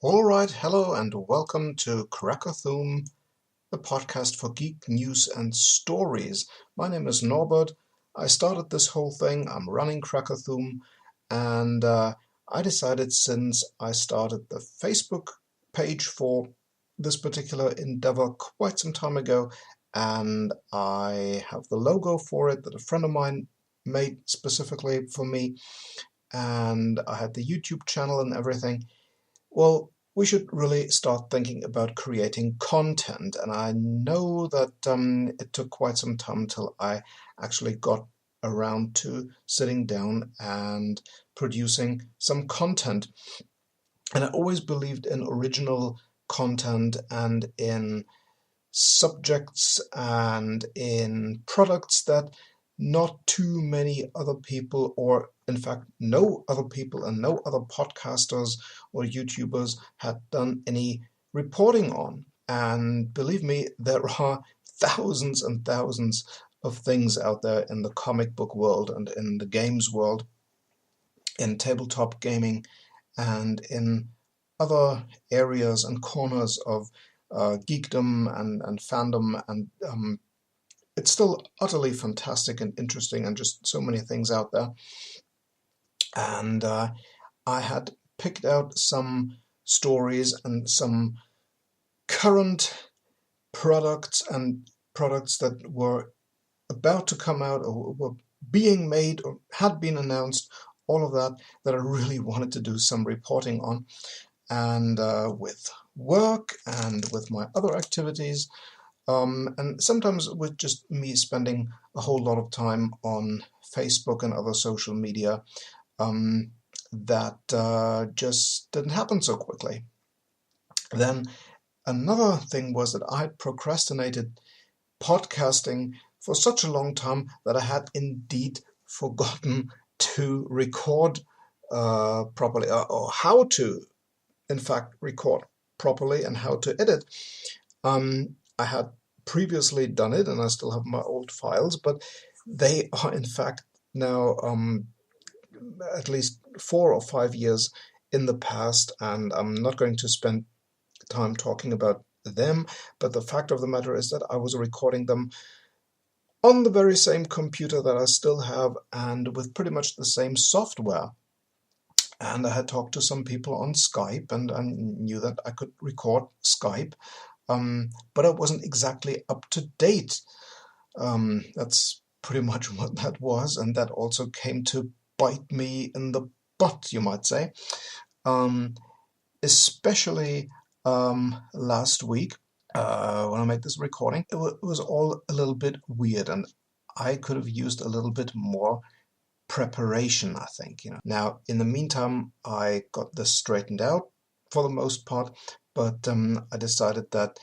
Alright, hello and welcome to Krakka-Thoom, the podcast for geek news and stories. My name is Norbert. I started this whole thing, I'm running Krakka-Thoom, and I decided since I started the Facebook page for this particular endeavor quite some time ago, and I have the logo for it that a friend of mine made specifically for me, and I had the YouTube channel and everything. Well, we should really start thinking about creating content, and I know that it took quite some time till I actually got around to sitting down and producing some content. And I always believed in original content and in subjects and in products that not too many other people, or in fact no other people and no other podcasters or YouTubers had done any reporting on. And believe me, there are thousands and thousands of things out there in the comic book world and in the games world, in tabletop gaming, and in other areas and corners of geekdom and fandom, and it's still utterly fantastic and interesting, and just so many things out there. And I had picked out some stories and some current products and products that were about to come out or were being made or had been announced, all of that I really wanted to do some reporting on. And with work and with my other activities, and sometimes with just me spending a whole lot of time on Facebook and other social media, that just didn't happen so quickly. Then another thing was that I had procrastinated podcasting for such a long time that I had indeed forgotten to record properly, or how to, in fact, record properly and how to edit. I had previously done it, and I still have my old files, but they are in fact now at least 4 or 5 years in the past, and I'm not going to spend time talking about them, but the fact of the matter is that I was recording them on the very same computer that I still have and with pretty much the same software. And I had talked to some people on Skype, and I knew that I could record Skype, but I wasn't exactly up to date. That's pretty much what that was, and that also came to bite me in the butt, you might say. Especially last week, when I made this recording, it was all a little bit weird, and I could have used a little bit more preparation, I think. Now, in the meantime, I got this straightened out for the most part, but I decided that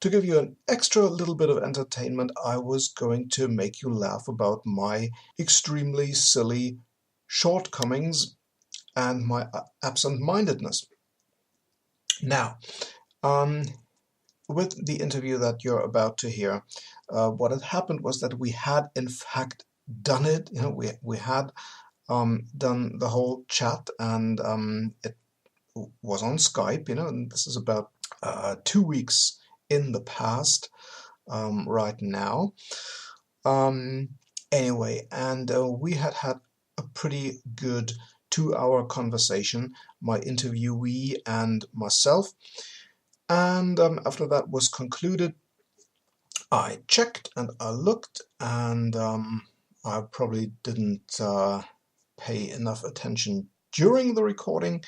to give you an extra little bit of entertainment, I was going to make you laugh about my extremely silly shortcomings and my absent-mindedness. Now, with the interview that you're about to hear, what had happened was that we had in fact done it. We had done the whole chat, and it was on Skype. And this is about 2 weeks in the past right now. Anyway, and we had a pretty good 2-hour conversation, my interviewee and myself. And after that was concluded, I checked and I looked, and I probably didn't pay enough attention during the recording,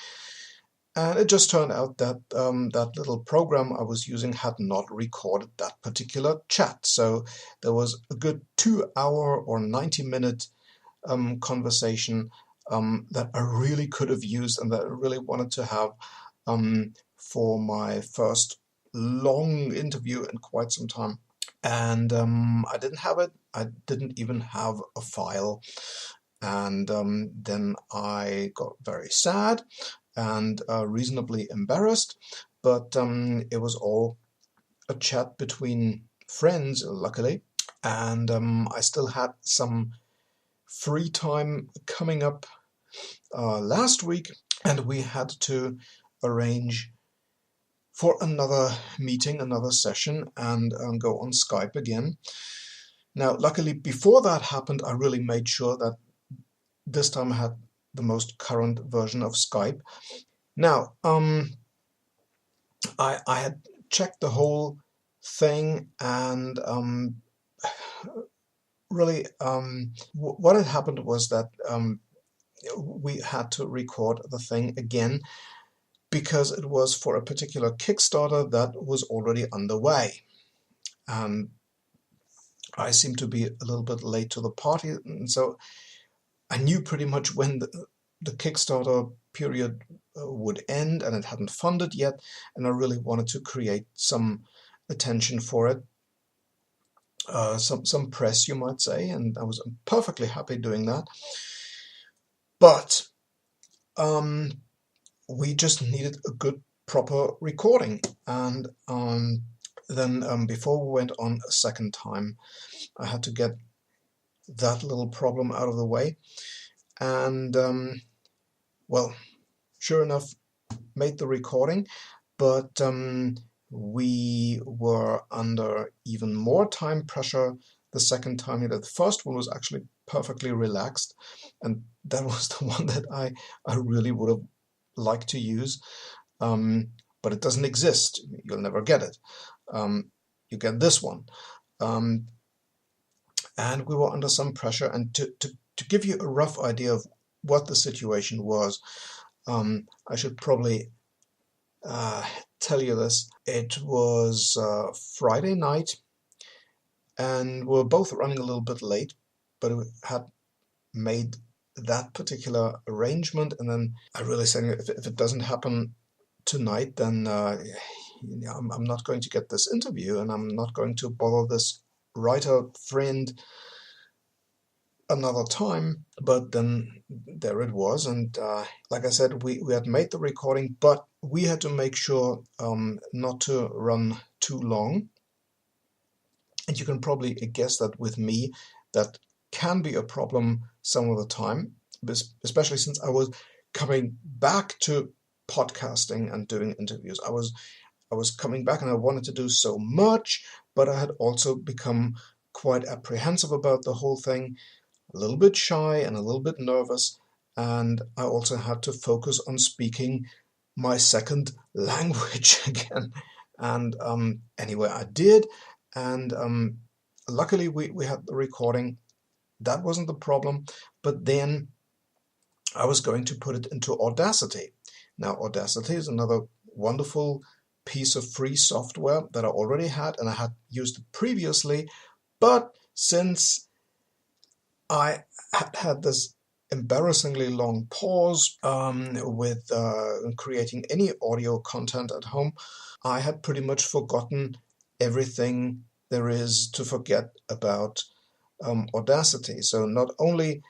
and it just turned out that that little program I was using had not recorded that particular chat. So there was a good 2-hour or 90-minute conversation that I really could have used and that I really wanted to have for my first long interview in quite some time. And I didn't have it. I didn't even have a file. And then I got very sad and reasonably embarrassed. But it was all a chat between friends, luckily. And I still had some free time coming up last week, and we had to arrange for another meeting, another session, and go on Skype again. Now, luckily, before that happened, I really made sure that this time I had the most current version of Skype. Now, I had checked the whole thing, and really, what had happened was that we had to record the thing again because it was for a particular Kickstarter that was already underway. I seemed to be a little bit late to the party, and so I knew pretty much when the Kickstarter period would end, and it hadn't funded yet, and I really wanted to create some attention for it, some press, you might say, and I was perfectly happy doing that. But we just needed a good, proper recording, and then before we went on a second time, I had to get that little problem out of the way, and well, sure enough, made the recording, but we were under even more time pressure the second time. The first one was actually perfectly relaxed, and that was the one that I really would have liked to use, but it doesn't exist. You'll never get it. You get this one. And we were under some pressure, and to give you a rough idea of what the situation was, I should probably tell you this. It was Friday night, and we were both running a little bit late, but we had made that particular arrangement, and then I really said, if it doesn't happen tonight, then I'm not going to get this interview, and I'm not going to bother this writer friend another time. But then there it was, and like I said, we had made the recording, but we had to make sure not to run too long. And you can probably guess that with me, that can be a problem some of the time, especially since I was coming back to podcasting and doing interviews. I was coming back, and I wanted to do so much, but I had also become quite apprehensive about the whole thing, a little bit shy and a little bit nervous, and I also had to focus on speaking my second language again. And anyway, I did, and luckily we had the recording. That wasn't the problem, but then I was going to put it into Audacity. Now, Audacity is another wonderful piece of free software that I already had, and I had used it previously, but since I had this embarrassingly long pause with creating any audio content at home, I had pretty much forgotten everything there is to forget about Audacity. So not only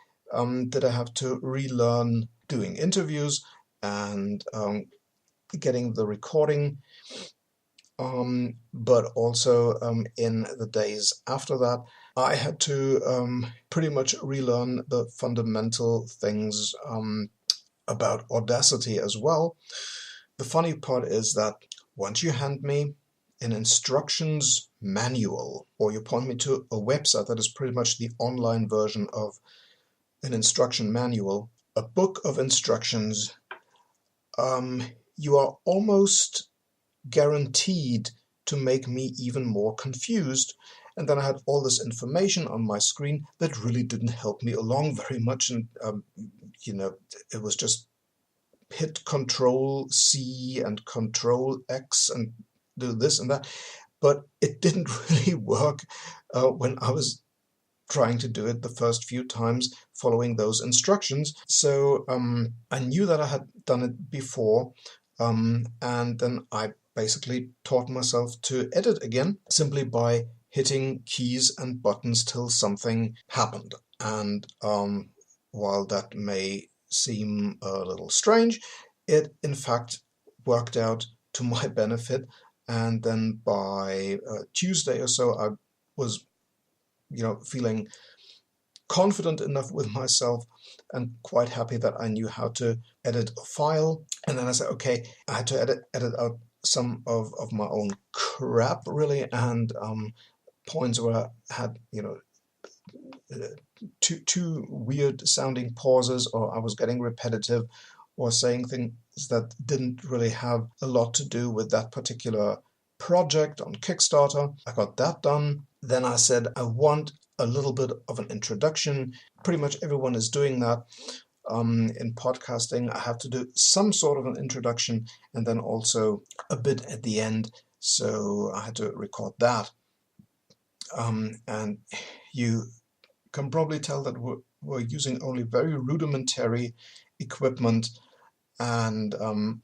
did I have to relearn doing interviews and getting the recording, but also in the days after that, I had to pretty much relearn the fundamental things about Audacity as well. The funny part is that once you hand me an instructions manual, or you point me to a website that is pretty much the online version of an instruction manual, a book of instructions, you are almost guaranteed to make me even more confused. And then I had all this information on my screen that really didn't help me along very much. And, it was just hit Control C and Control X and do this and that. But it didn't really work when I was trying to do it the first few times following those instructions. So I knew that I had done it before, and then I basically taught myself to edit again simply by hitting keys and buttons till something happened. And while that may seem a little strange, it in fact worked out to my benefit. And then by Tuesday or so, I was, feeling confident enough with myself and quite happy that I knew how to edit a file. And then I said, okay, I had to edit out some of my own crap, really, and points where I had, too weird sounding pauses, or I was getting repetitive, or saying things that didn't really have a lot to do with that particular project on Kickstarter. I got that done. Then I said, I want a little bit of an introduction. Pretty much everyone is doing that. In podcasting, I have to do some sort of an introduction and then also a bit at the end. So I had to record that. And you can probably tell that we're using only very rudimentary equipment, and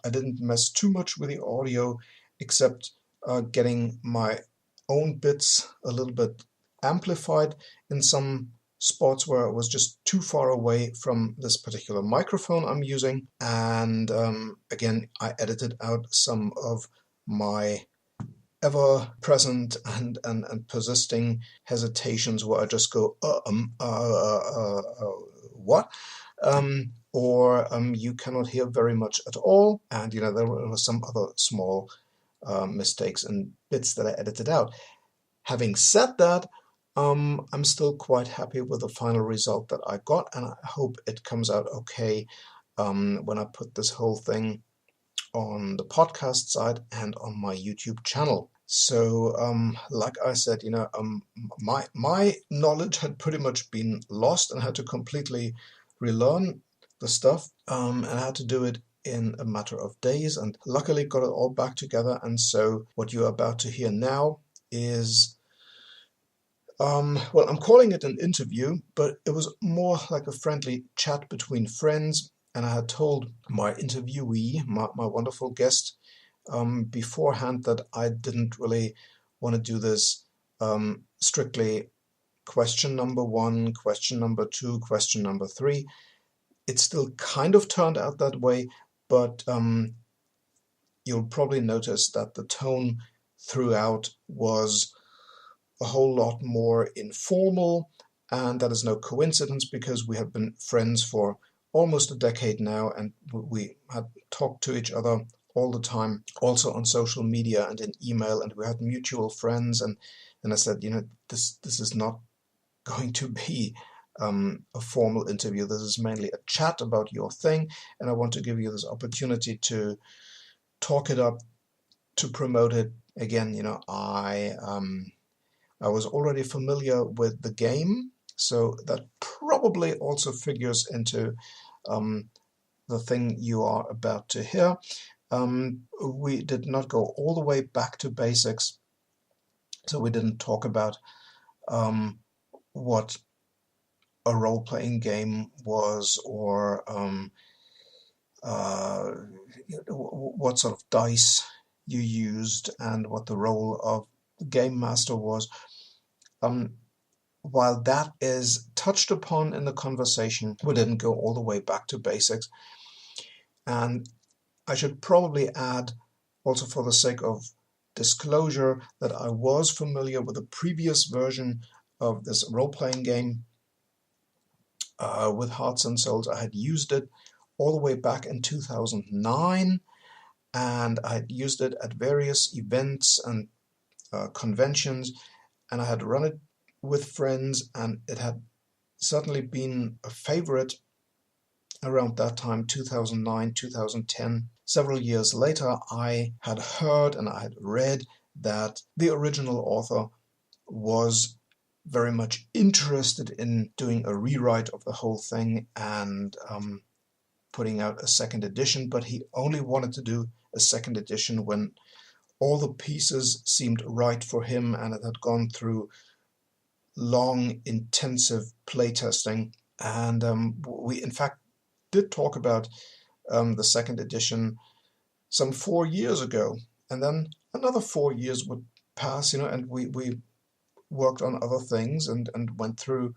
I didn't mess too much with the audio, except getting my own bits a little bit amplified in some spots where it was just too far away from this particular microphone I'm using. And again, I edited out some of my ever-present and persisting hesitations where I just go, what? Or you cannot hear very much at all. And, there were some other small mistakes and bits that I edited out. Having said that, I'm still quite happy with the final result that I got, and I hope it comes out okay when I put this whole thing on the podcast side and on my YouTube channel. So, like I said, my knowledge had pretty much been lost, and I had to completely relearn the stuff, and I had to do it in a matter of days, and luckily got it all back together. And so what you're about to hear now is, well, I'm calling it an interview, but it was more like a friendly chat between friends. And I had told my interviewee, my wonderful guest, beforehand that I didn't really want to do this strictly question number 1, question number 2, question number 3. It still kind of turned out that way, but you'll probably notice that the tone throughout was a whole lot more informal, and that is no coincidence because we have been friends for almost a decade now, and we had talked to each other all the time, also on social media and in email, and we had mutual friends. And I said, this is not going to be a formal interview. This is mainly a chat about your thing, and I want to give you this opportunity to talk it up, to promote it. Again, I was already familiar with the game, so that probably also figures into the thing you are about to hear. We did not go all the way back to basics, so we didn't talk about what a role-playing game was, or what sort of dice you used, and what the role of the game master was. While that is touched upon in the conversation, we didn't go all the way back to basics. And I should probably add, also for the sake of disclosure, that I was familiar with the previous version of this role-playing game with Hearts and Souls. I had used it all the way back in 2009, and I had used it at various events and conventions, and I had run it with friends, and it had certainly been a favorite around that time, 2009, 2010. Several years later, I had heard and I had read that the original author was very much interested in doing a rewrite of the whole thing and putting out a second edition, but he only wanted to do a second edition when all the pieces seemed right for him and it had gone through long, intensive playtesting. And we, in fact, did talk about the second edition some 4 years ago. And then another 4 years would pass, and we worked on other things and went through,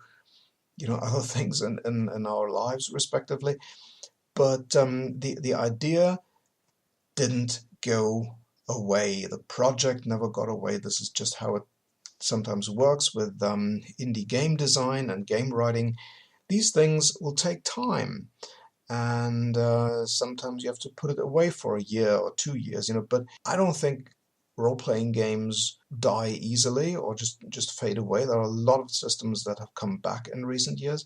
other things in our lives, respectively. But the idea didn't go away. The project never got away. This is just how it sometimes works with indie game design and game writing. These things will take time, and sometimes you have to put it away for a year or 2 years, but I don't think role-playing games die easily or just fade away. There are a lot of systems that have come back in recent years,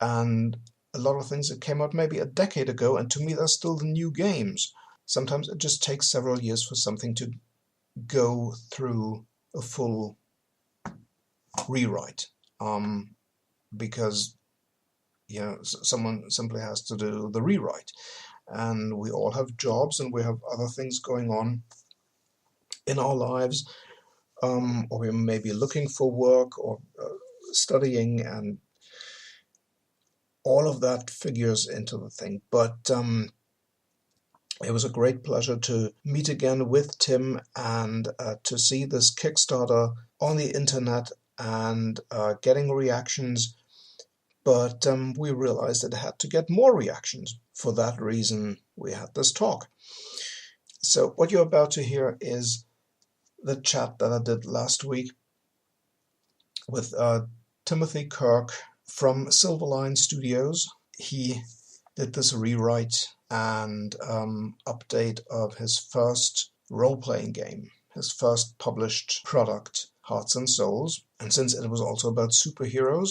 and a lot of things that came out maybe a decade ago, and to me they're still the new games. Sometimes it just takes several years for something to go through a full rewrite, because someone simply has to do the rewrite, and we all have jobs and we have other things going on in our lives, or we may be looking for work or studying, and all of that figures into the thing. But it was a great pleasure to meet again with Tim and to see this Kickstarter on the internet and getting reactions. But we realized it had to get more reactions. For that reason, we had this talk. So what you're about to hear is the chat that I did last week with Timothy Kirk from Silverlion Studios. He did this rewrite and update of his first role-playing game, his first published product, Hearts and Souls. And since it was also about superheroes,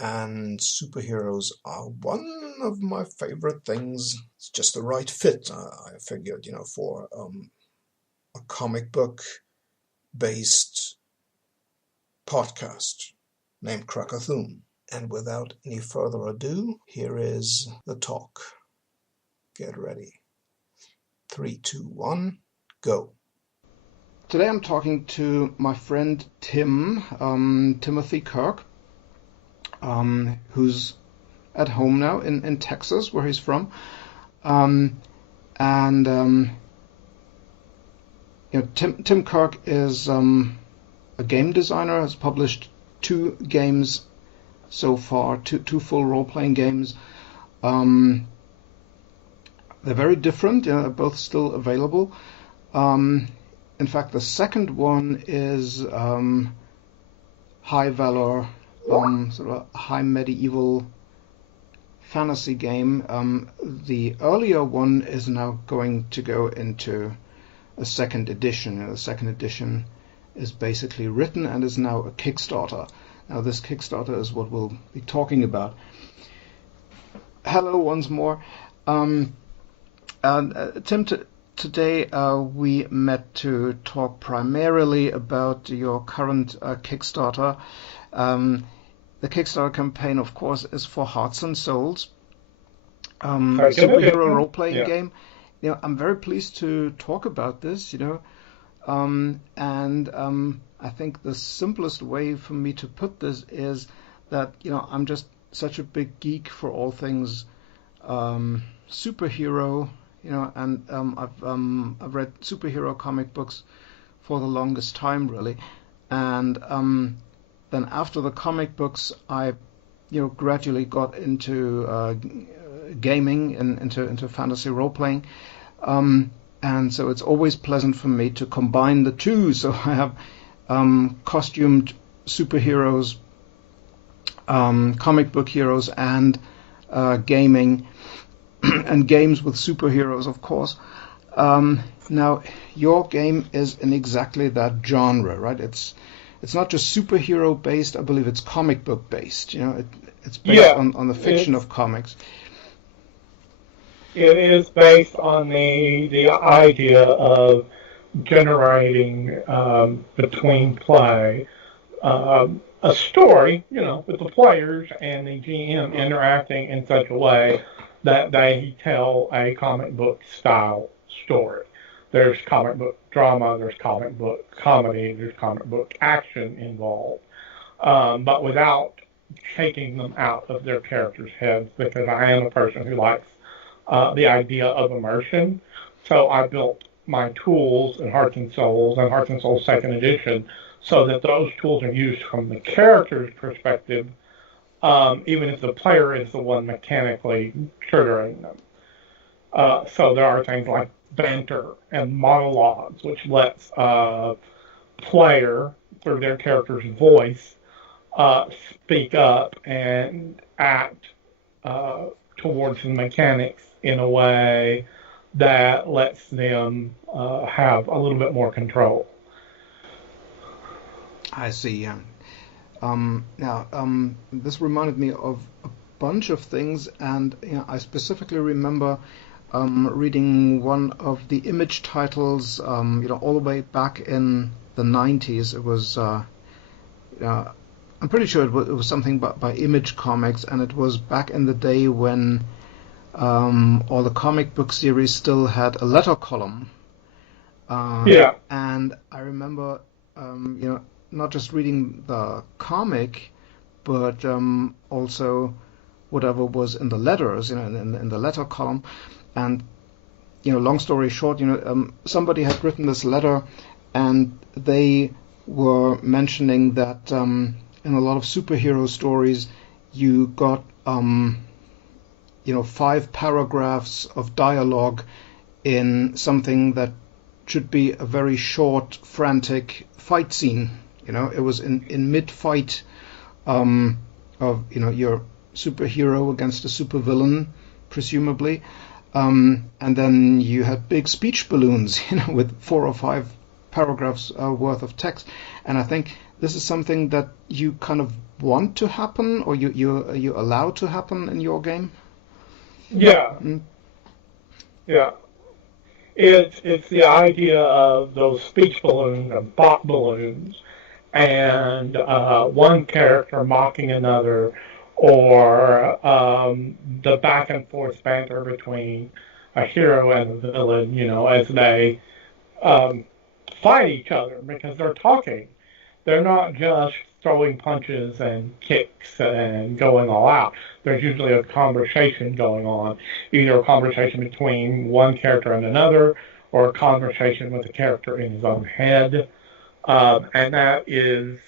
and superheroes are one of my favorite things, it's just the right fit, I figured, for a comic book-based podcast named Krakka-Thoom. And without any further ado, here is the talk. Get ready. 3, 2, 1, go. Today I'm talking to my friend Tim, Timothy Kirk, who's at home now in Texas, where he's from. Tim Kirk is a game designer, has published 2 games so far, two full role-playing games. They're very different, they're both still available. In fact, the second one is high valor, sort of a high medieval fantasy game. The earlier one is now going to go into a second edition. The second edition is basically written and is now a Kickstarter. Now this Kickstarter is what we'll be talking about. Hello once more. Tim, today we met to talk primarily about your current Kickstarter. The Kickstarter campaign, of course, is for Hearts and Souls, superhero role-playing game. I'm very pleased to talk about this, I think the simplest way for me to put this is that, I'm just such a big geek for all things superhero, and I've read superhero comic books for the longest time, really. And then after the comic books, I, gradually got into gaming and into fantasy role-playing. And so it's always pleasant for me to combine the two. So I have costumed superheroes, comic book heroes, and gaming, and games with superheroes, of course. Now, your game is in exactly that genre, right? It's not just superhero based. I believe it's comic book based. It's based on the fiction of comics. It is based on the idea of generating between play a story, with the players and the GM interacting in such a way that they tell a comic book style story. There's comic book drama, there's comic book comedy, there's comic book action involved, but without taking them out of their characters' heads, because I am a person who likes the idea of immersion. So I built my tools in Hearts and Souls and Hearts and Souls 2nd Edition so that those tools are used from the character's perspective, even if the player is the one mechanically triggering them. So there are things like banter and monologues, which lets a player through their character's voice, speak up and act towards the mechanics in a way that lets them have a little bit more control. I see, yeah. This reminded me of a bunch of things, and I specifically remember reading one of the Image titles, all the way back in the 90s. It was, I'm pretty sure it was something by Image Comics, and it was back in the day when all the comic book series still had a letter column. Yeah. And I remember, not just reading the comic, but also whatever was in the letters, in the letter column. And long story short, somebody had written this letter, and they were mentioning that in a lot of superhero stories, you got 5 paragraphs of dialogue in something that should be a very short, frantic fight scene. It was in mid-fight of your superhero against a supervillain, presumably, and then you had big speech balloons, with 4 or 5 paragraphs worth of text. And I think this is something that you kind of want to happen, or you allow to happen in your game. Yeah. Mm-hmm. Yeah. It's the idea of those speech balloons and thought balloons, and one character mocking another, or the back and forth banter between a hero and a villain, as they fight each other, because they're talking. They're not just throwing punches and kicks and going all out. There's usually a conversation going on, either a conversation between one character and another, or a conversation with a character in his own head. And that is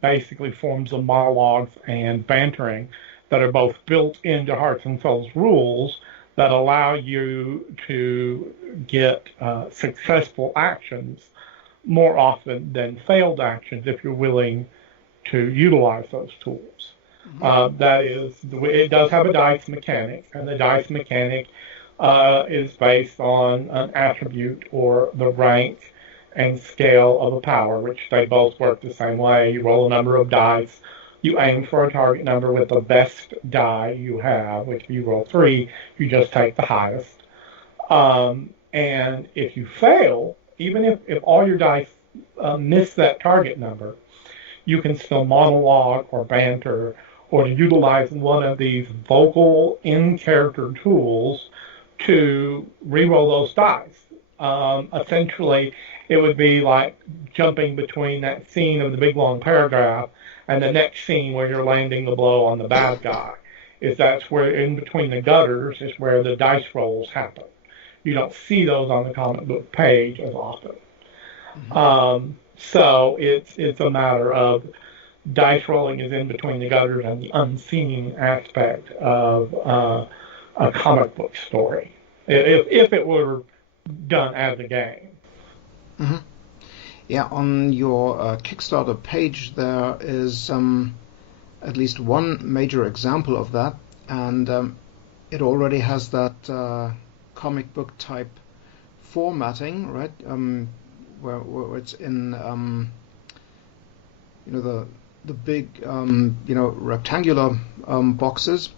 basically forms of monologues and bantering that are both built into Hearts and Souls rules that allow you to get successful actions more often than failed actions if you're willing to utilize those tools. That is, it does have a dice mechanic, and the dice mechanic is based on an attribute or the rank and scale of a power, which they both work the same way. You roll a number of dice, you aim for a target number with the best die you have, which if you roll 3, you just take the highest. And if you fail, even if all your dice miss that target number, you can still monologue or banter or to utilize one of these vocal in-character tools to re-roll those dice. Essentially, it would be like jumping between that scene of the big long paragraph and the next scene where you're landing the blow on the bad guy. That's where in between the gutters is where the dice rolls happen. You don't see those on the comic book page as often. Mm-hmm. So it's a matter of dice rolling is in between the gutters and the unseen aspect of a comic book story, if it were done as a game. Mm-hmm. Yeah, on your Kickstarter page there is at least one major example of that, and it already has that comic book type formatting, right? Where it's in the big rectangular boxes,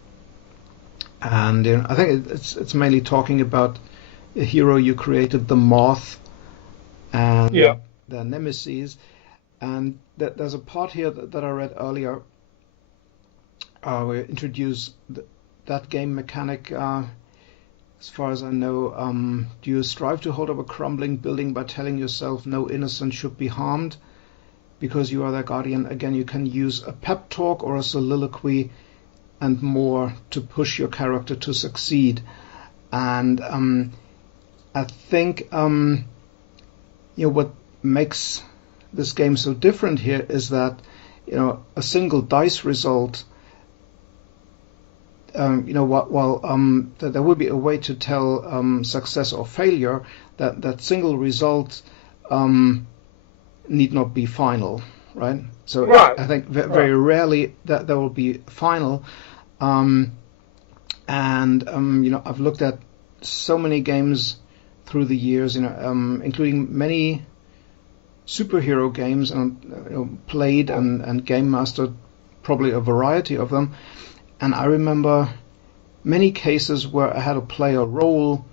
and I think it's mainly talking about a hero you created, the Moth, and their nemesis, and there's a part here that I read earlier. We introduce that game mechanic. As far as I know, do you strive to hold up a crumbling building by telling yourself no innocent should be harmed? Because you are their guardian, again, you can use a pep talk or a soliloquy and more to push your character to succeed. And I think what makes this game so different here is that a single dice result. While there will be a way to tell success or failure, that single result need not be final, right? So Right. I think Right. very rarely that there will be final. Um, and I've looked at so many games through the years, including many superhero games, and played and game mastered probably a variety of them. And I remember many cases where I had to play a role,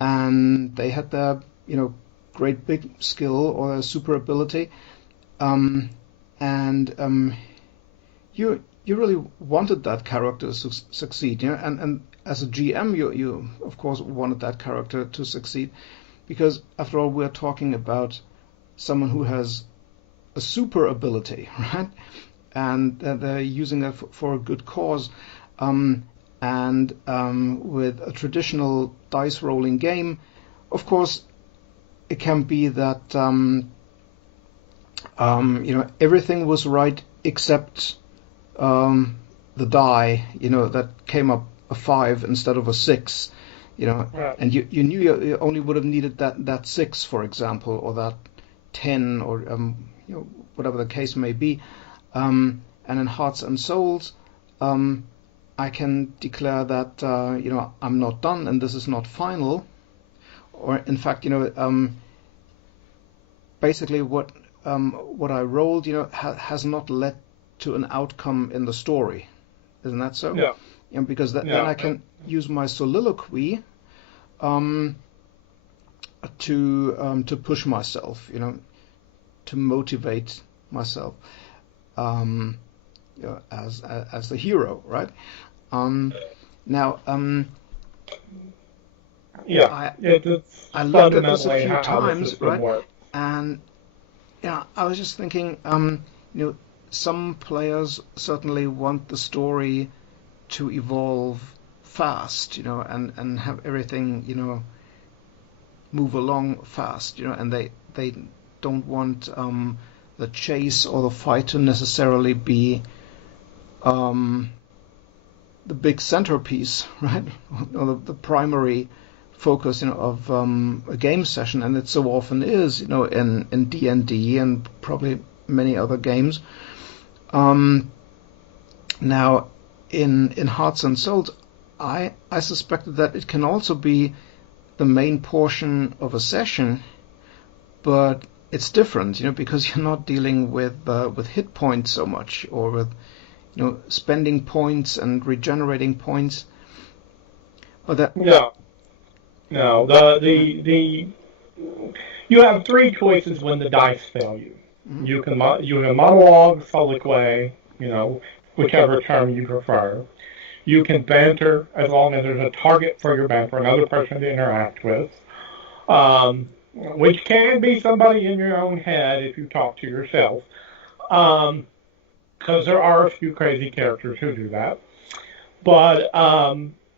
and they had their great big skill or their super ability, um, and you really wanted that character to succeed, and as a GM, you of course wanted that character to succeed, because after all, we're talking about someone who has a super ability, right? And they're using it for a good cause. And with a traditional dice rolling game, of course, it can be that everything was right except the die, that came up a 5 instead of a 6, Right. and you knew you only would have needed that 6, for example, or that 10, or whatever the case may be. And in Hearts and Souls, I can declare that I'm not done and this is not final, or in fact, basically what I rolled, has not led to an outcome in the story. Isn't that so? Yeah. Because then Yeah. I can use my soliloquy um, to push myself, to motivate myself, um, as the hero, right? Now, Yeah. I It's I looked at this a fundamentally few how the times, system right? works. And I was just thinking, some players certainly want the story to evolve fast, and have everything, move along fast, and they don't want the chase or the fight to necessarily be um, the big centerpiece, right? Or the primary focus, of a game session, and it so often is, in D&D and probably many other games. Now, in Hearts and Souls, I suspected that it can also be the main portion of a session, but it's different, because you're not dealing with hit points so much, or with spending points and regenerating points. But that, No. No. yeah. The you have three choices when the dice fail you. Mhm. You can monologue, soliloquy, whichever term you prefer. You can banter as long as there's a target for your banter, another person to interact with, which can be somebody in your own head if you talk to yourself, because there are a few crazy characters who do that. But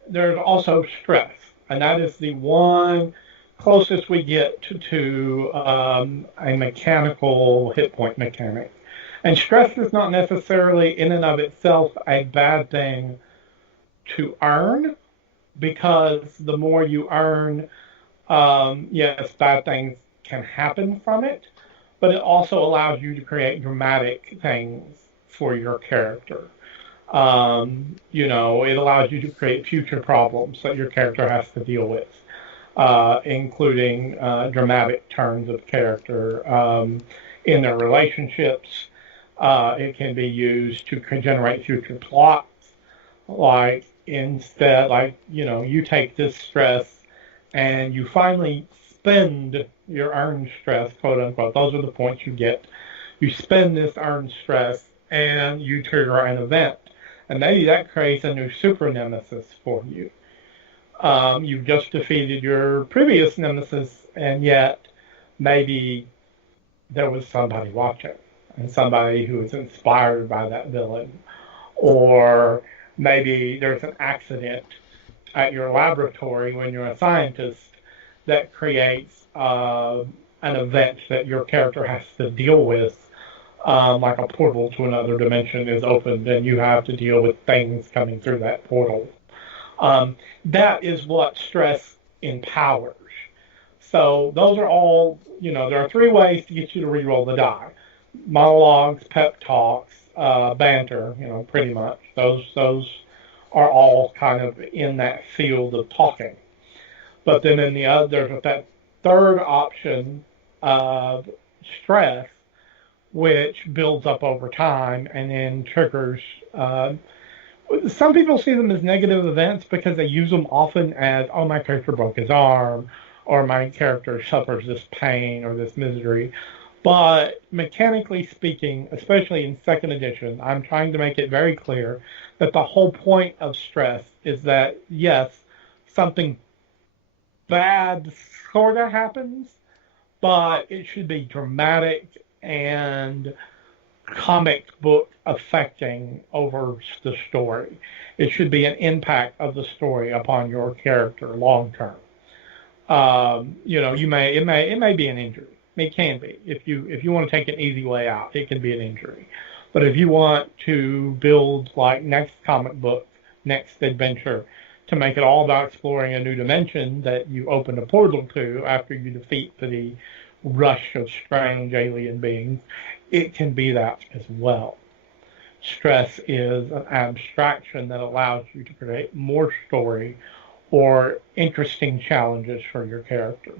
there's also stress, and that is the one closest we get to a mechanical hit point mechanic. And stress is not necessarily in and of itself a bad thing to earn, because the more you earn, yes, bad things can happen from it, but it also allows you to create dramatic things for your character. It allows you to create future problems that your character has to deal with, including dramatic turns of character in their relationships. It can be used to generate future plots, you take this stress and you finally spend your earned stress, quote unquote. Those are the points you get. You spend this earned stress and you trigger an event. And maybe that creates a new super nemesis for you. You've just defeated your previous nemesis, and yet maybe there was somebody watching, and somebody who was inspired by that villain. Or maybe there's an accident at your laboratory when you're a scientist that creates an event that your character has to deal with, like a portal to another dimension is opened and you have to deal with things coming through that portal. That is what stress empowers. So those are all, there are three ways to get you to re-roll the die: monologues, pep talks, banter. Pretty much those are all kind of in that field of talking. But then in the other, there's that third option of stress, which builds up over time and then triggers. Some people see them as negative events because they use them often as, oh, my character broke his arm, or my character suffers this pain or this misery. But mechanically speaking, especially in second edition, I'm trying to make it very clear that the whole point of stress is that, yes, something bad sort of happens, but it should be dramatic and comic book affecting over the story. It should be an impact of the story upon your character long term. It may be an injury. It can be. If you want to take an easy way out, it can be an injury. But if you want to build like next comic book, next adventure, to make it all about exploring a new dimension that you open a portal to after you defeat the rush of strange alien beings, it can be that as well. Stress is an abstraction that allows you to create more story or interesting challenges for your character.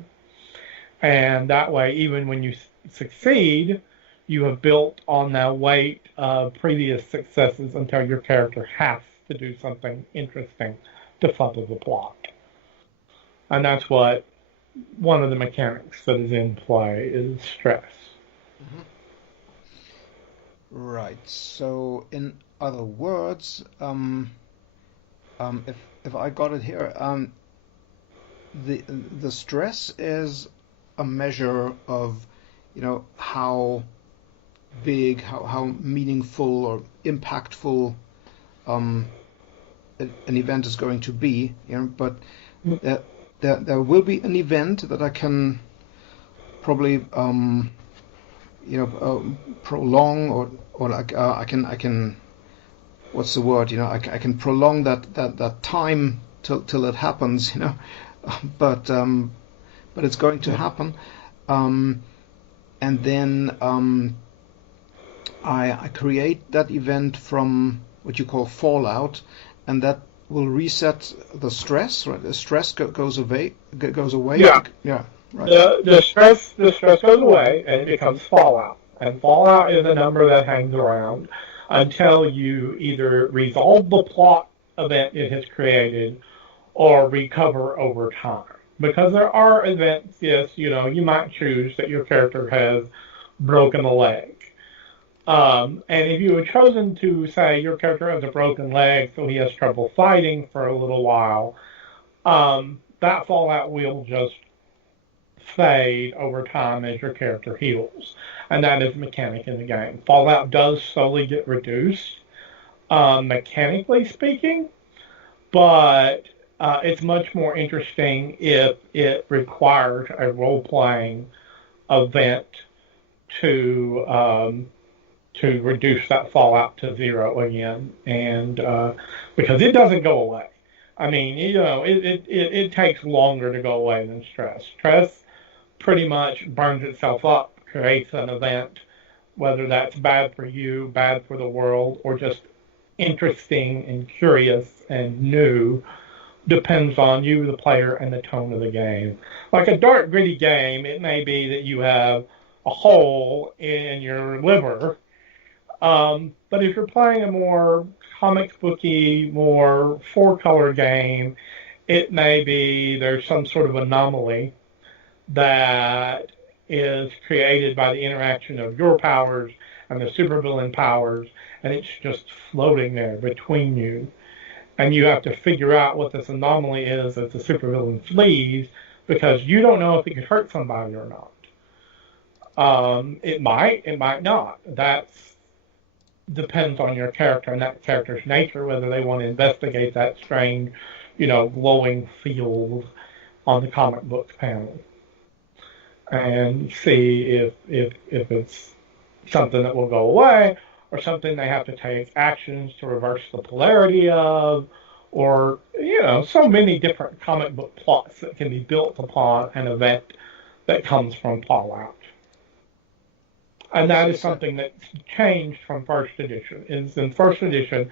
And that way, even when you succeed, you have built on that weight of previous successes until your character has to do something interesting to further the plot. And that's what one of the mechanics that is in play is stress. Mm-hmm. Right. So, in other words, if I got it here, the stress is a measure of, how big, how meaningful or impactful um, an event is going to be. But there will be an event that I can probably prolong or like I can what's the word, I can prolong that time till it happens, but it's going to happen, and then I create that event from what you call fallout, and that will reset the stress, right? The stress goes away, goes away. Yeah. Yeah, right. The stress goes away and it becomes fallout. And fallout is a number that hangs around until you either resolve the plot event it has created or recover over time. Because there are events, yes, you might choose that your character has broken a leg. And if you had chosen to say your character has a broken leg, so he has trouble fighting for a little while, that fallout will just fade over time as your character heals. And that is a mechanic in the game. Fallout does slowly get reduced, mechanically speaking, but it's much more interesting if it requires a role-playing event to reduce that fallout to zero again, and because it doesn't go away. I mean, it takes longer to go away than stress. Stress pretty much burns itself up, creates an event, whether that's bad for you, bad for the world, or just interesting and curious and new, depends on you, the player, and the tone of the game. Like a dark, gritty game, it may be that you have a hole in your liver. But if you're playing a more comic booky, more four-color game, it may be there's some sort of anomaly that is created by the interaction of your powers and the supervillain powers, and it's just floating there between you. And you have to figure out what this anomaly is as the supervillain flees, because you don't know if it could hurt somebody or not. It might not. That depends on your character and that character's nature, whether they want to investigate that strange, glowing field on the comic books panel and see if it's something that will go away or something they have to take actions to reverse the polarity of, or, so many different comic book plots that can be built upon an event that comes from Fallout. And that is something that's changed from first edition. In first edition,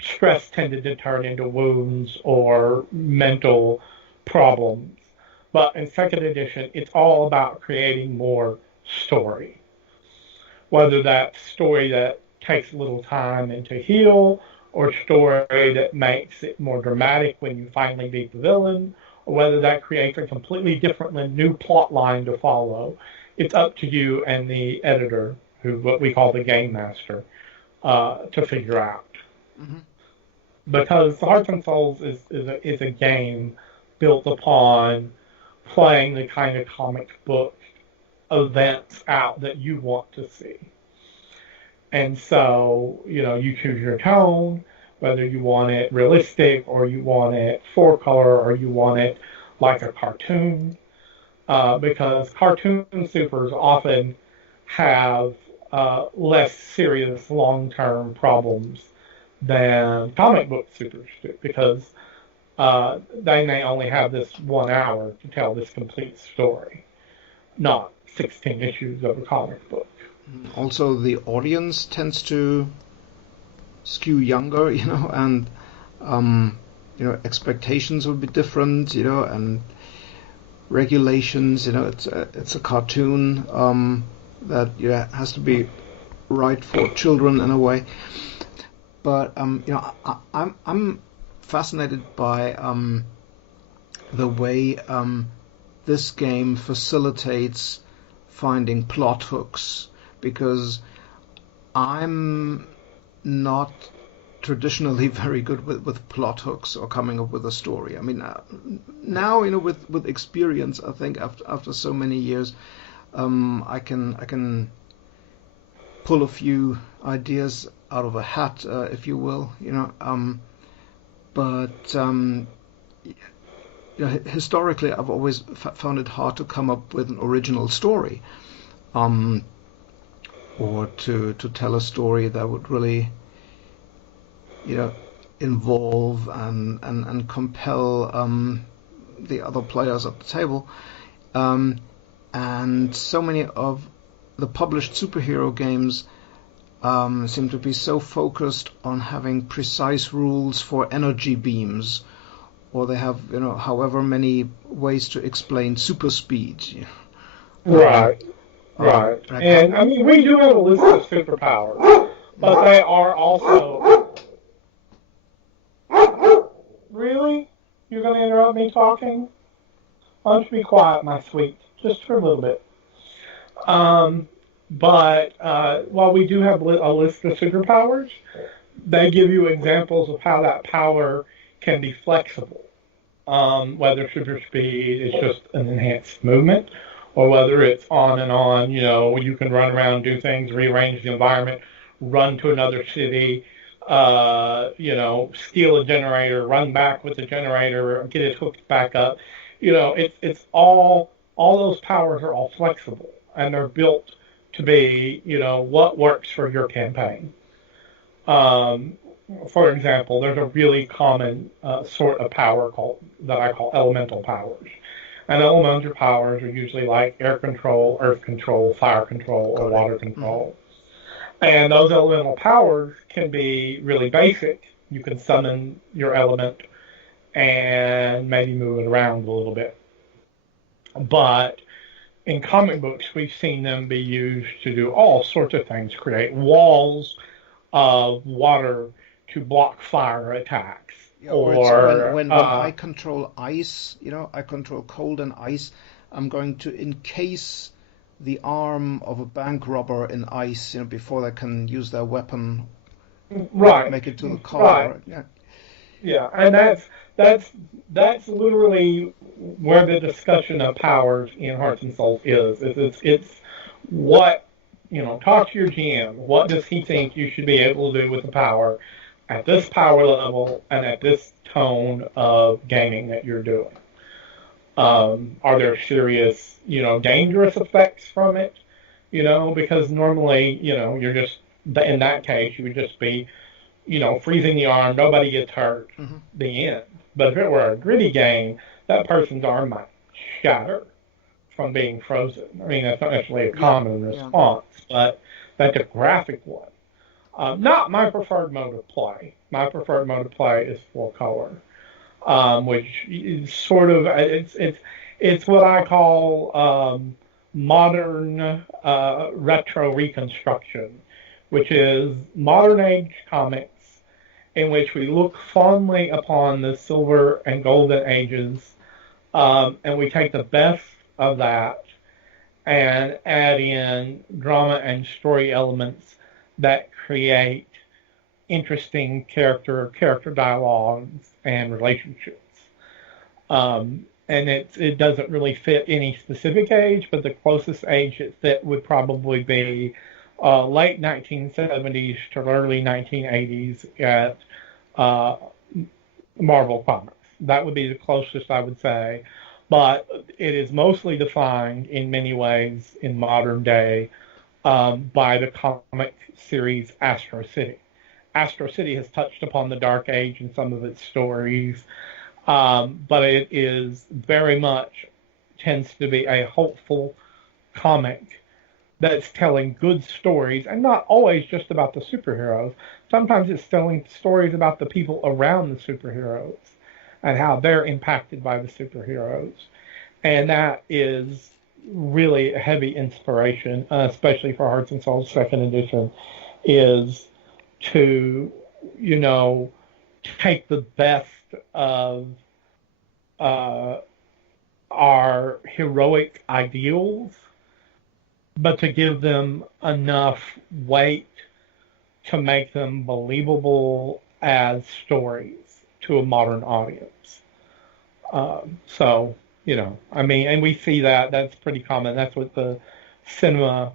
stress tended to turn into wounds or mental problems. But in second edition, it's all about creating more story. Whether that's story that takes a little time and to heal, or story that makes it more dramatic when you finally beat the villain, or whether that creates a completely different new plot line to follow. It's up to you and the editor, who what we call the game master, to figure out. Mm-hmm. Because Hearts and Souls is a game built upon playing the kind of comic book events out that you want to see. And so, you choose your tone, whether you want it realistic or you want it four color or you want it like a cartoon, because cartoon supers often have less serious long-term problems than comic book supers do, because they may only have this 1 hour to tell this complete story, not 16 issues of a comic book. Also, the audience tends to skew younger, and expectations will be different, and regulations. It's a cartoon that has to be right for children in a way. But I'm fascinated by the way this game facilitates finding plot hooks, because I'm not traditionally very good with plot hooks or coming up with a story. I mean, now with experience, I think after so many years, I can pull a few ideas out of a hat, if you will. But historically, I've always found it hard to come up with an original story, or to tell a story that would really, involve and compel the other players at the table. And so many of the published superhero games seem to be so focused on having precise rules for energy beams, or they have, however many ways to explain super speed. Right. Right. And I mean, we do have a list of superpowers, but they are also. Really? You're going to interrupt me talking? Why don't you be quiet, my sweet? Just for a little bit. But while we do have a list of superpowers, they give you examples of how that power can be flexible. Whether super speed is just an enhanced movement, or whether it's on and on, you can run around, do things, rearrange the environment, run to another city, steal a generator, run back with the generator, get it hooked back up. It's all those powers are all flexible, and they're built to be, what works for your campaign. For example, there's a really common sort of power that I call elemental powers. And elemental powers are usually like air control, earth control, fire control, or water control. And those elemental powers can be really basic. You can summon your element and maybe move it around a little bit. But in comic books, we've seen them be used to do all sorts of things, create walls of water to block fire attacks. Yeah, or when I control ice, I control cold and ice, I'm going to encase the arm of a bank robber in ice, before they can use their weapon. Right. Make it to the car. Right. Yeah. Yeah, and that's literally where the discussion of powers in Hearts and Souls is. It's what, talk to your GM. What does he think you should be able to do with the power at this power level and at this tone of gaming that you're doing? Are there serious, dangerous effects from it? Because normally, you're just, in that case, you would just be freezing the arm, nobody gets hurt, the end. But if it were a gritty game, that person's arm might shatter from being frozen. I mean, that's not necessarily a common response, but that's a graphic one. Not my preferred mode of play. My preferred mode of play is full color, which is sort of it's what I call modern retro reconstruction, which is modern age comics in which we look fondly upon the silver and golden ages, and we take the best of that and add in drama and story elements that create interesting character dialogues and relationships. And it doesn't really fit any specific age, but the closest age it fit would probably be late 1970s to early 1980s at Marvel Comics. That would be the closest I would say. But it is mostly defined in many ways in modern day by the comic series Astro City. Astro City has touched upon the Dark Age in some of its stories, but it is very much tends to be a hopeful comic that's telling good stories, and not always just about the superheroes. Sometimes it's telling stories about the people around the superheroes and how they're impacted by the superheroes. And that is really a heavy inspiration, especially for Hearts and Souls second edition, is to, take the best of our heroic ideals, but to give them enough weight to make them believable as stories to a modern audience. And we see that's pretty common. That's what the cinema,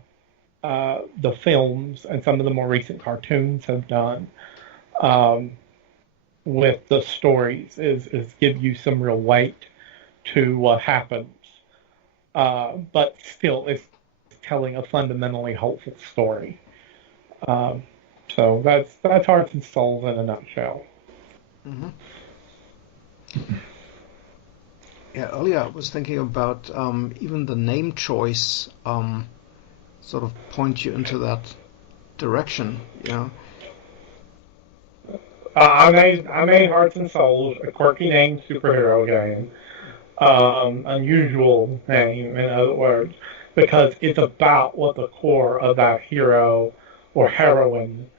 the films, and some of the more recent cartoons have done with the stories is give you some real weight to what happens. But still, it's telling a fundamentally hopeful story. So that's Hearts and Souls in a nutshell. Mm-hmm. Yeah, earlier I was thinking about even the name choice sort of point you into that direction. I made Hearts and Souls a quirky named superhero game, unusual name in other words, because it's about what the core of that hero or heroine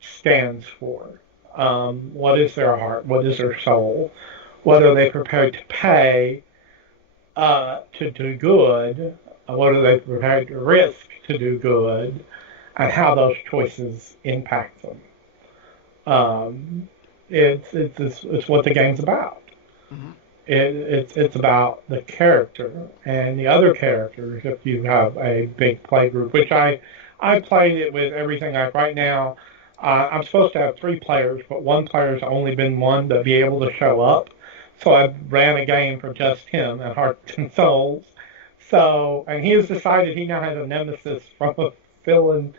stands for. What is their heart? What is their soul? What are they prepared to pay to do good? What are they prepared to risk to do good? And how those choices impact them. It's what the game's about. Mm-hmm. It's about the character and the other characters. If you have a big play group, which I played it with everything. Right now, I'm supposed to have 3 players, but one player's only been one to be able to show up. So I ran a game for just him at Hearts and Souls. And he has decided he now has a nemesis from a villain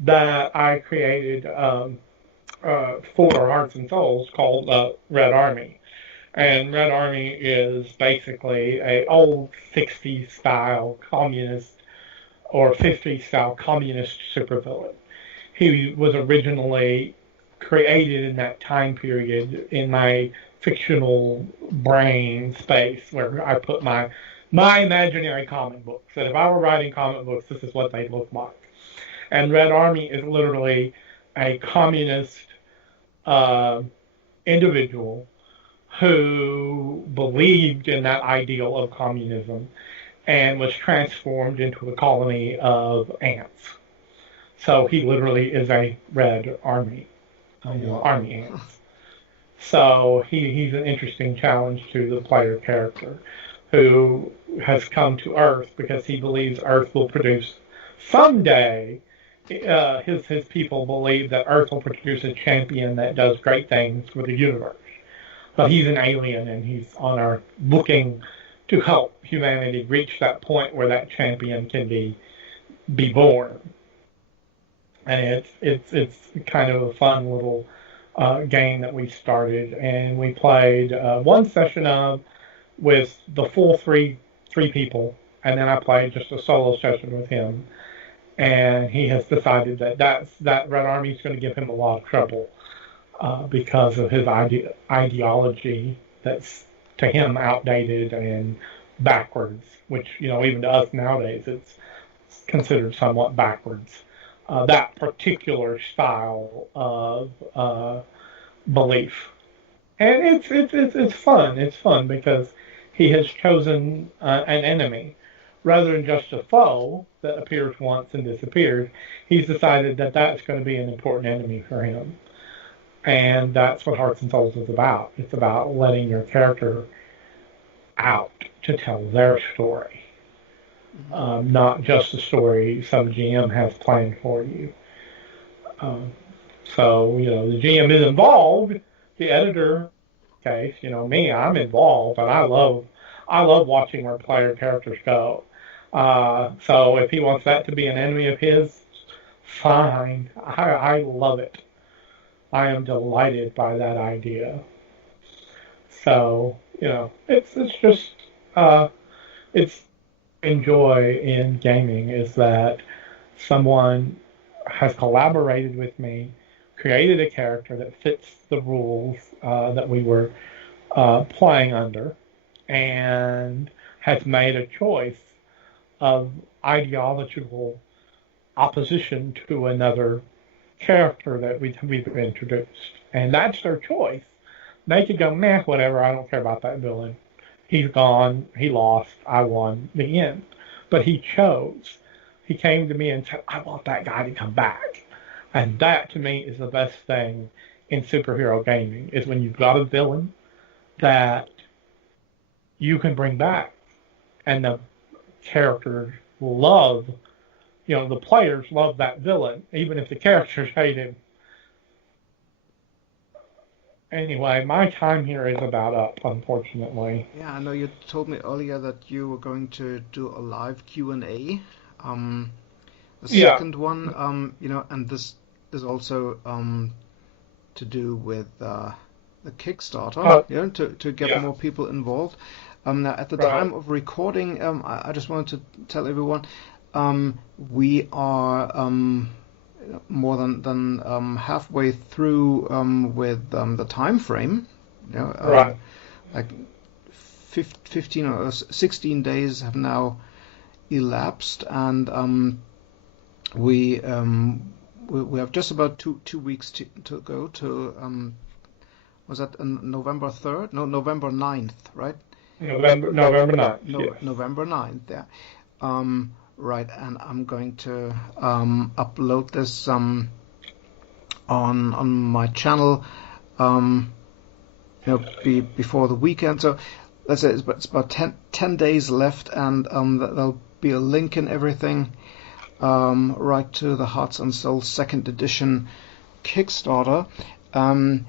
that I created for Hearts and Souls called Red Army. And Red Army is basically a old 60s style communist or 50s style communist supervillain. He was originally created in that time period in my fictional brain space where I put my imaginary comic books. And if I were writing comic books, this is what they'd look like. And Red Army is literally a communist individual who believed in that ideal of communism and was transformed into a colony of ants. So he literally is a Red Army, army ants. So he's an interesting challenge to the player character who has come to Earth because he believes Earth will produce someday. His people believe that Earth will produce a champion that does great things for the universe. But he's an alien and he's on Earth looking to help humanity reach that point where that champion can be born. And it's kind of a fun little game that we started, and we played one session of with the full three people, and then I played just a solo session with him. And he has decided that Red Army is going to give him a lot of trouble because of his ideology that's to him outdated and backwards, which even to us nowadays it's considered somewhat backwards. That particular style of belief, and it's fun. It's fun because he has chosen an enemy rather than just a foe that appears once and disappears. He's decided that that's going to be an important enemy for him, and that's what Hearts and Souls is about. It's about letting your character out to tell their story, not just the story some GM has planned for you. So, the GM is involved. The editor, case, me, I'm involved, and I love watching where player characters go. So if he wants that to be an enemy of his, fine. I love it. I am delighted by that idea. So, it's just it's enjoy in gaming is that someone has collaborated with me, created a character that fits the rules that we were playing under, and has made a choice of ideological opposition to another character that we've introduced. And that's their choice. They could go, meh, whatever, I don't care about that villain. He's gone, he lost, I won, the end. But he chose. He came to me and said, I want that guy to come back. And that, to me, is the best thing in superhero gaming, is when you've got a villain that you can bring back. And the characters love, the players love that villain, even if the characters hate him. Anyway, my time here is about up, unfortunately. Yeah, I know you told me earlier that you were going to do a live Q&A. The second one, and this is also to do with the Kickstarter, to get more people involved. Now, at the time of recording, I just wanted to tell everyone we are more than halfway through with the time frame. Like 15 or 16 days have now elapsed, and we have just about two weeks to go to was that November 3rd? No, November 9th, right? November 9th. Yes. November 9th, yeah. Right, and I'm going to upload this on my channel before the weekend. So let's say it's about 10 days left, and there'll be a link and everything right to the Hearts and Souls 2nd edition Kickstarter. And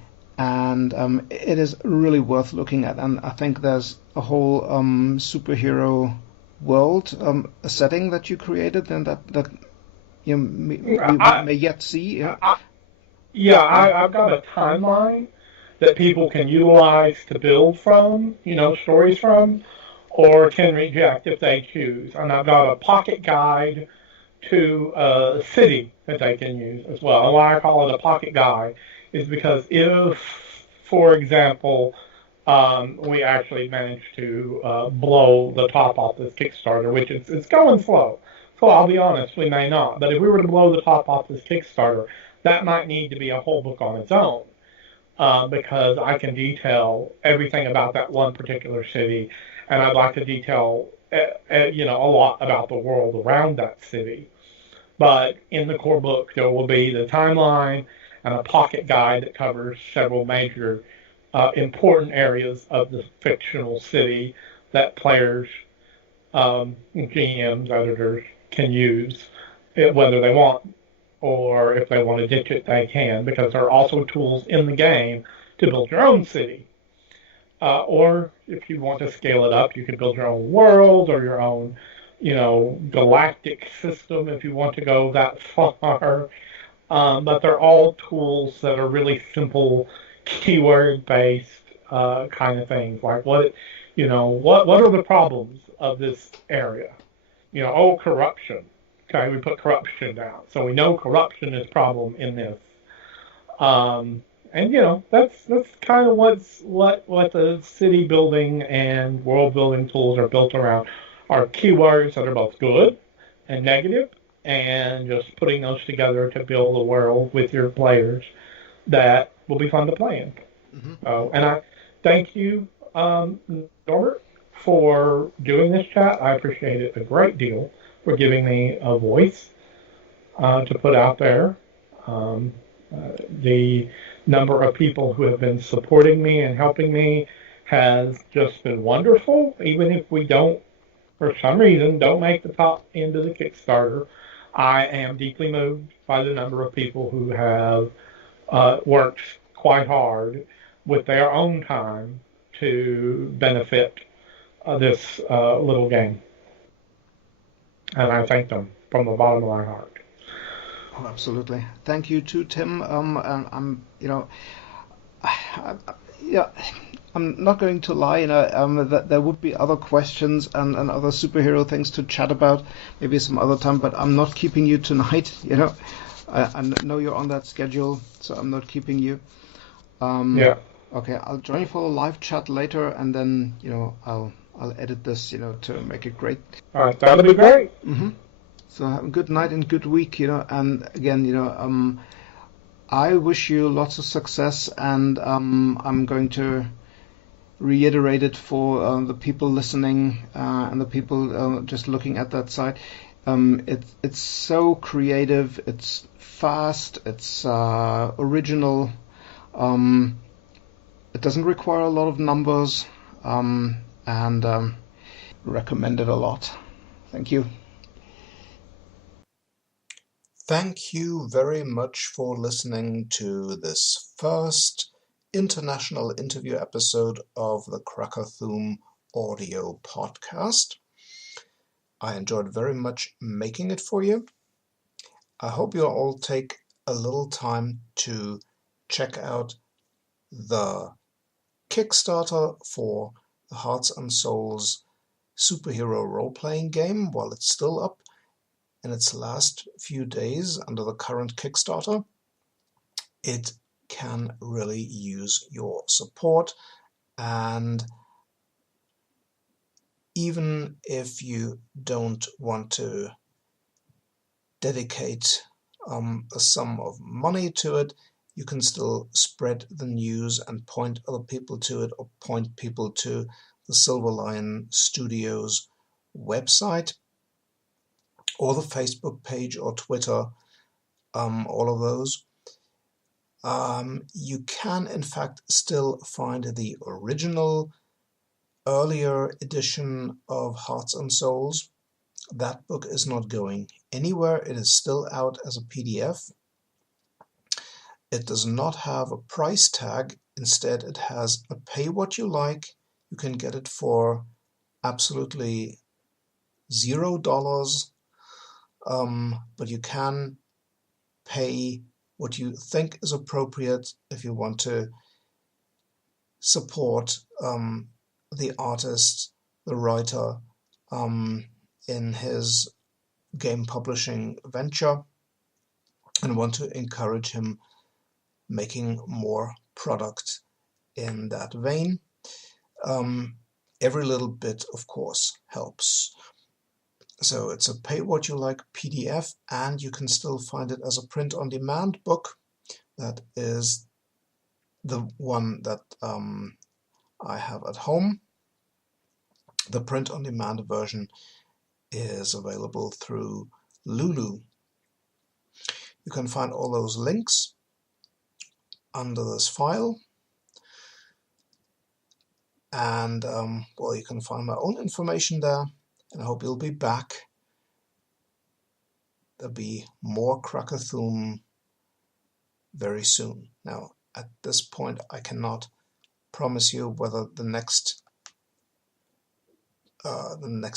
it is really worth looking at, and I think there's a whole superhero world, a setting that you created, and that we may yet see. I've got a timeline that people can utilize to build from, stories from, or can reject if they choose. And I've got a pocket guide to a city that they can use as well. And why I call it a pocket guide is because if, for example, we actually managed to blow the top off this Kickstarter, which it's going slow. So I'll be honest, we may not. But if we were to blow the top off this Kickstarter, that might need to be a whole book on its own, because I can detail everything about that one particular city, and I'd like to detail a lot about the world around that city. But in the core book, there will be the timeline and a pocket guide that covers several major important areas of the fictional city that players, GMs, editors can use, whether they want, or if they want to ditch it, they can, because there are also tools in the game to build your own city. Or if you want to scale it up, you can build your own world or your own, galactic system if you want to go that far. but they're all tools that are really simple, keyword-based kind of things. Like what are the problems of this area? Corruption. Okay, we put corruption down, so we know corruption is a problem in this. And that's kind of what the city building and world building tools are built around, are keywords that are both good and negative, and just putting those together to build a world with your players that will be fun to play in. And I thank you, Norbert, for doing this chat. I appreciate it a great deal, for giving me a voice to put out there. The number of people who have been supporting me and helping me has just been wonderful. Even if we don't, for some reason, don't make the top end of the Kickstarter, I am deeply moved by the number of people who have worked quite hard with their own time to benefit this little game. And I thank them from the bottom of my heart. Oh, absolutely. Thank you too, Tim. I'm not going to lie. That there would be other questions and other superhero things to chat about, maybe some other time. But I'm not keeping you tonight. I know you're on that schedule, so I'm not keeping you. Yeah. Okay, I'll join you for a live chat later, and then I'll edit this to make it great. All right, that'll be great. Mm-hmm. So have a good night and good week, and again, I wish you lots of success, and I'm going to reiterate it for the people listening and the people just looking at that site. It's so creative, it's fast, it's original, it doesn't require a lot of numbers, and recommend it a lot. Thank you. Thank you very much for listening to this first international interview episode of the Krakka-Thoom audio podcast. I enjoyed very much making it for you. I hope you'll all take a little time to check out the Kickstarter for the Hearts and Souls superhero role-playing game while it's still up in its last few days under the current Kickstarter. It can really use your support, and even if you don't want to dedicate a sum of money to it, you can still spread the news and point other people to it, or point people to the Silverlion Studios website or the Facebook page or Twitter, all of those. You can in fact still find the original earlier edition of Hearts and Souls. That book is not going anywhere. It is still out as a PDF. It does not have a price tag. Instead, it has a pay what you like. You can get it for absolutely $0, but you can pay what you think is appropriate if you want to support the artist, the writer, in his game publishing venture, and want to encourage him making more product in that vein. Every little bit, of course, helps. So it's a pay what you like PDF, and you can still find it as a print-on-demand book. That is the one that I have at home. The print-on-demand version is available through Lulu. You can find all those links under this file, and you can find my own information there, and I hope you'll be back. There'll be more Krakka-Thoom very soon. Now, at this point, I cannot promise you whether the next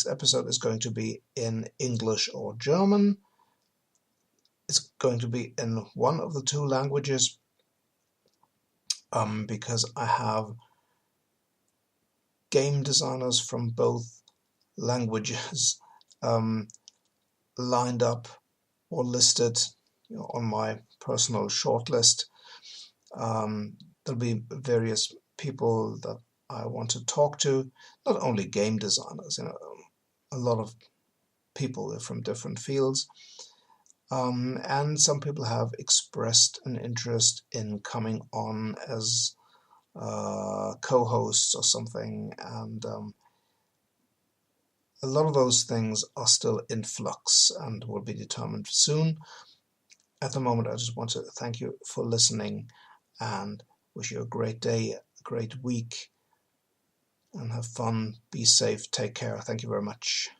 episode is going to be in English or German. it's going to be in one of the two languages, because I have game designers from both languages lined up or listed, on my personal shortlist. There'll be various people that I want to talk to, not only game designers, a lot of people from different fields. And some people have expressed an interest in coming on as co-hosts or something, and a lot of those things are still in flux and will be determined soon. At the moment, I just want to thank you for listening and wish you a great day, a great week, and have fun. Be safe. Take care. Thank you very much.